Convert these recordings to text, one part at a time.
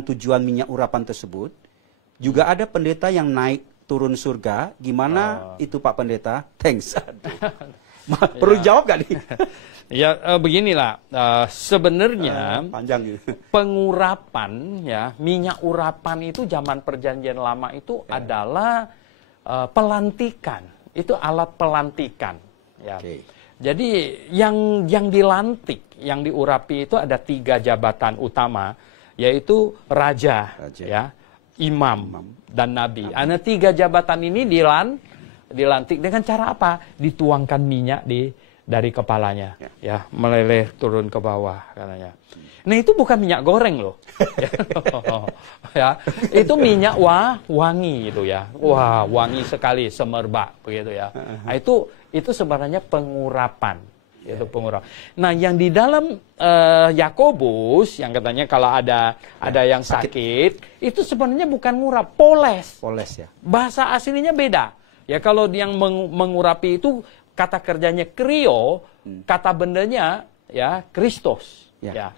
dengan tujuan minyak urapan tersebut, juga ada pendeta yang naik turun surga. Gimana itu Pak Pendeta? Thanks. Perlu jawab gak nih? Ya beginilah, sebenarnya panjang gitu. Pengurapan ya, minyak urapan itu zaman perjanjian lama itu adalah pelantikan. Itu alat pelantikan ya. Jadi yang dilantik, yang diurapi itu ada 3 jabatan utama, yaitu raja. Ya, imam dan nabi. Ada 3 jabatan ini dilantik dengan cara apa? Dituangkan minyak dari kepalanya, ya, meleleh turun ke bawah katanya. Nah itu bukan minyak goreng loh, ya, itu minyak wangi gitu ya, wah wangi sekali, semerbak begitu ya. Nah, itu sebenarnya pengurapan, itu pengurapan. Nah yang di dalam Yakobus yang katanya kalau ada yang sakit, itu sebenarnya bukan ngurap, poles ya. Bahasa aslinya beda. Ya kalau yang mengurapi itu kata kerjanya krio, kata bendanya ya Kristos. Ya.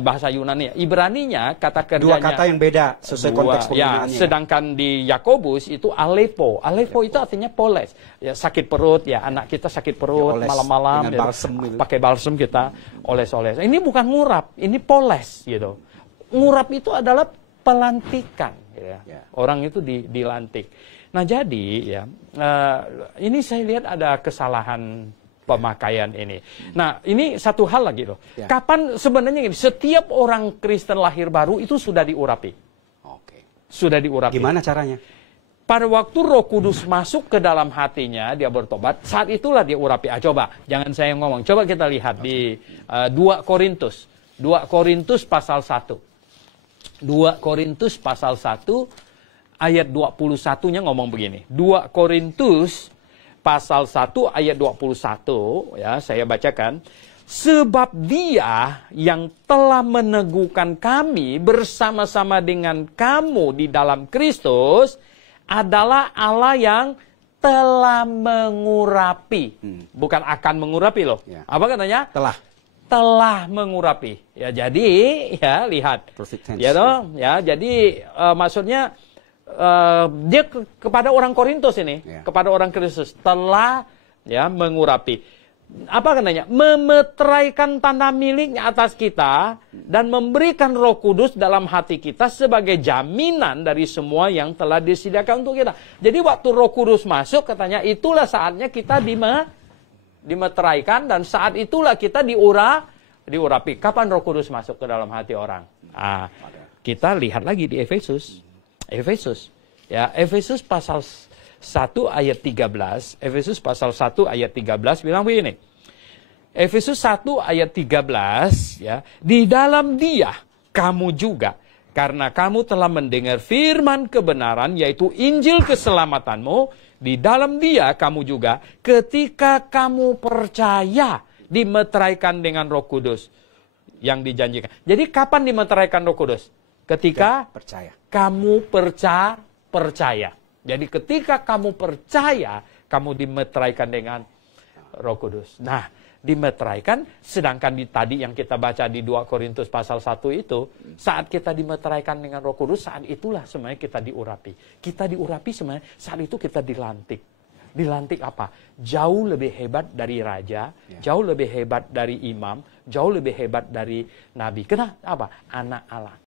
Bahasa Yunani, Ibraninya kata kerjanya 2 kata yang beda sesuai konteks penggunaannya. Ya, sedangkan di Yakobus itu alepo. Alepo itu artinya poles. Ya sakit perut ya, anak kita sakit perut malam-malam ya, pakai balsem kita oles-oles. Ini bukan ngurap, ini poles gitu. Ngurap itu adalah pelantikan ya. Orang itu dilantik. Nah jadi ya ini saya lihat ada kesalahan pemakaian ini. Nah ini satu hal lagi loh. Kapan sebenarnya ini setiap orang Kristen lahir baru itu sudah diurapi. Sudah diurapi. Gimana caranya? Pada waktu Roh Kudus masuk ke dalam hatinya, dia bertobat, saat itulah dia urapi. Coba, jangan saya ngomong. Coba kita lihat di 2 Korintus. 2 Korintus pasal 1. 2 Korintus pasal 1 ayat 21-nya ngomong begini. 2 Korintus pasal 1 ayat 21 ya, saya bacakan. Sebab Dia yang telah meneguhkan kami bersama-sama dengan kamu di dalam Kristus adalah Allah yang telah mengurapi. Bukan akan mengurapi loh. Apa katanya? Telah mengurapi. Ya jadi ya lihat. Ya dong, ya jadi maksudnya dia kepada orang Korintus ini, kepada orang Kristus telah ya mengurapi. Apa katanya? Memeteraikan tanda miliknya atas kita dan memberikan Roh Kudus dalam hati kita sebagai jaminan dari semua yang telah disediakan untuk kita. Jadi waktu Roh Kudus masuk katanya itulah saatnya kita dimeteraikan dan saat itulah kita diurapi. Kapan Roh Kudus masuk ke dalam hati orang? Kita lihat lagi di Efesus. Ya, Efesus pasal 1 ayat 13. Efesus pasal 1 ayat 13 bilang begini. Efesus 1 ayat 13 ya, di dalam Dia kamu juga karena kamu telah mendengar firman kebenaran yaitu Injil keselamatanmu, di dalam Dia kamu juga ketika kamu percaya dimeteraikan dengan Roh Kudus yang dijanjikan. Jadi kapan dimeteraikan Roh Kudus? Ketika kamu percaya. Jadi ketika kamu percaya, kamu dimeteraikan dengan Roh Kudus. Nah, dimeteraikan, sedangkan tadi yang kita baca di 2 Korintus pasal 1 itu, saat kita dimeteraikan dengan Roh Kudus, saat itulah sebenarnya kita diurapi. Kita diurapi sebenarnya, saat itu kita dilantik. Dilantik apa? Jauh lebih hebat dari raja, jauh lebih hebat dari imam, jauh lebih hebat dari nabi. Kenapa? Apa? Anak Allah.